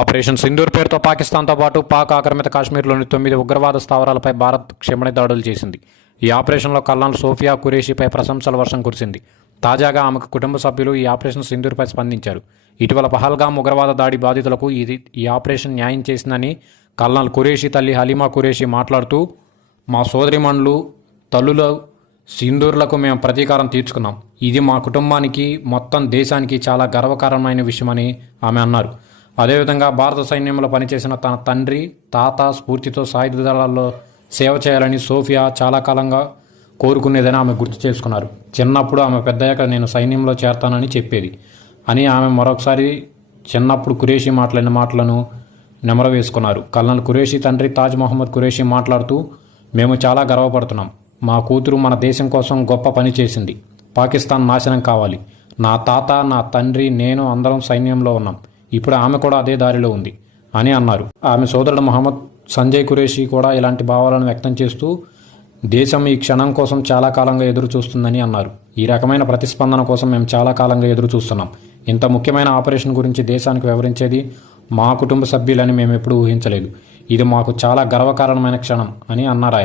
Operation Sindoor పేరుతో పాకిస్తాన్తో పాటు పాక్ ఆక్రమిత కాశ్మీర్లోని తొమ్మిది ఉగ్రవాద స్థావరాలపై భారత్ క్షిపణి దాడులు చేసింది. ఈ ఆపరేషన్లో కల్లాన్ సోఫియా కురేషిపై ప్రశంసల వర్షం కురిసింది. తాజాగా ఆమెకు కుటుంబ సభ్యులు ఈ ఆపరేషన్ సింధూర్పై స్పందించారు. ఇటీవల పహల్గాం ఉగ్రవాద దాడి బాధితులకు ఇది ఈ ఆపరేషన్ న్యాయం చేసిందని కల్నాల్ కురేషి తల్లి హలీమా కురేషి మాట్లాడుతూ మా సోదరిమణులు తల్లుల సింధూర్లకు మేము ప్రతీకారం తీర్చుకున్నాం. ఇది మా కుటుంబానికి మొత్తం దేశానికి చాలా గర్వకారణమైన విషయమని ఆమె అన్నారు. అదేవిధంగా భారత సైన్యంలో పనిచేసిన తన తండ్రి తాత స్ఫూర్తితో సాయుధ దళాల్లో సేవ చేయాలని సోఫియా చాలా కాలంగా కోరుకునేదని ఆమె గుర్తు చేసుకున్నారు. చిన్నప్పుడు ఆమె పెద్దయ్యాక నేను సైన్యంలో చేరతానని చెప్పేది. అని ఆమె మరొకసారి చిన్నప్పుడు కురేషి మాట్లాడిన మాటలను నెమర వేసుకున్నారు కల్నల్ కురేషి తండ్రి తాజ్ మహమ్మద్ కురేషి మాట్లాడుతూ మేము చాలా గర్వపడుతున్నాం. మా కూతురు మన దేశం కోసం గొప్ప పని చేసింది. పాకిస్తాన్ నాశనం కావాలి. నా తాత నా తండ్రి నేను అందరం సైన్యంలో ఉన్నాం. ఇప్పుడు ఆమె కూడా అదే దారిలో ఉంది అని అన్నారు. ఆమె సోదరుడు మహమ్మద్ సంజయ్ కురేషి కూడా ఇలాంటి భావాలను వ్యక్తం చేస్తూ దేశం ఈ క్షణం కోసం చాలా కాలంగా ఎదురు చూస్తుందని అన్నారు. ఈ రకమైన ప్రతిస్పందన కోసం మేము చాలా కాలంగా ఎదురు చూస్తున్నాం. ఇంత ముఖ్యమైన ఆపరేషన్ గురించి దేశానికి వివరించేది మా కుటుంబ సభ్యులని మేము ఎప్పుడూ ఊహించలేదు. ఇది మాకు చాలా గర్వకారణమైన క్షణం అని అన్నారు ఆయన.